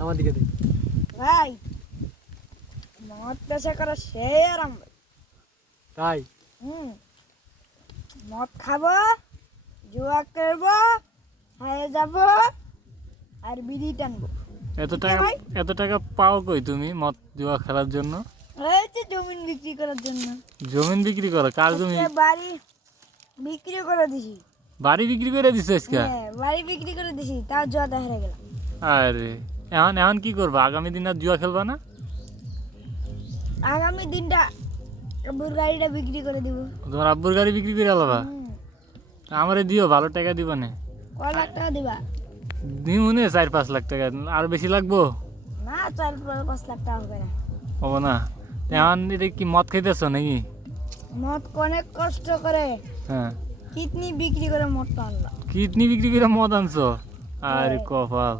আমার দিকে দে। ভাই মদ পেশা করা সেই আরাম ভাই। তাই মদ খাবো, জুয়া করবো, হায়ে যাবো আর বিড়ি টানবো। এত টাকা পাও কই তুমি মদ জুয়া খেলার জন্য? এই যে জমিন বিক্রি করার জন্য। জমিন বিক্রি করো? কার জমি? আজকে বাড়ি বিক্রি করে দিছি। বাড়ি বিক্রি করে দিছো আজকে? হ্যাঁ, বাড়ি বিক্রি করে দিছি, তার জুয়াতে হেরে গেলাম। আরে এখন এখন কি করবা? আগামী দিন আর জুয়া খেলবা না? আগামী দিনটা আব্বুর গাড়িটা বিক্রি করে দিব। তোমার আব্বুর গাড়ি বিক্রি করে আলাবা? আমারে দিও, ভালো টাকা দিবা না? কয় লাখ টাকা দিবা? দিমু নে 4-5 লাখ টাকা। আর বেশি লাগবো? না, 4-5 লাখ টাকা হবে না। হবো না? এখন এটা কি মদ খাইতেছো নাকি? মদ অনেক কষ্ট করে হ্যাঁ, কিডনি বিক্রি করে মদটা আনলাম। কিডনি বিক্রি করে মদ আনছো? আরে কপাল,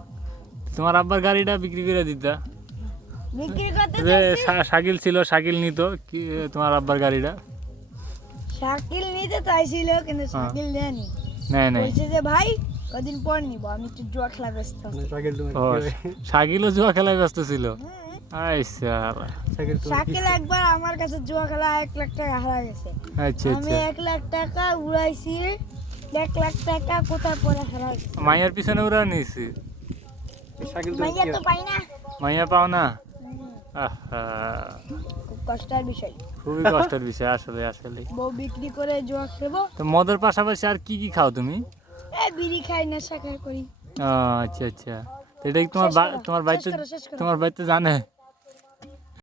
তোমার আব্বার গাড়িটা বিক্রি করে দিতা। বিক্রি করতে যে চাইছি, শাকিল ছিল, শাকিল নিত কি তোমার আব্বার গাড়িটা? শাকিল নিতে চাইছিল কিন্তু শাকিল দেয়নি। নাই নাই। বলছে যে ভাই কদিন পর নিব, আমি একটু জুয়া খেলা ব্যস্ত আছি। সাইকেল তোমার ও, কি হবে? শাকিলও জুয়া খেলায় ব্যস্ত ছিল? হ্যাঁ। আচ্ছা সাইকেল তোমার কি শাকিল একবার আমার কাছে জুয়া খেলা 1 লাখ টাকা হারা গেছে। আচ্ছা আমি আচ্ছা। 1 লাখ টাকা উড়াইছি, 1 লাখ টাকা কোথায় পরে হারা গেছে। মাইয়ার পিছনে ওরা নিয়েছি? সাইকেল তোমার মাইয়া কি তো হবে? পাই না। মাইয়া পাও না? আহা, খুব কষ্টের বিষয়। খুবই কষ্টের বিষয় আসলে আসলে। বউ বিক্রি করে জুয়া খেলবো, তো মদের পাশাপাশি আর কি কি খাও তুমি? এই বিড়ি খাই, নেশা খাই করি। আচ্ছা আচ্ছা। তো এটা কি তোমার শেষ করো, তোমার বাড়িতে শেষ করো। তোমার বাড়িতে জানে?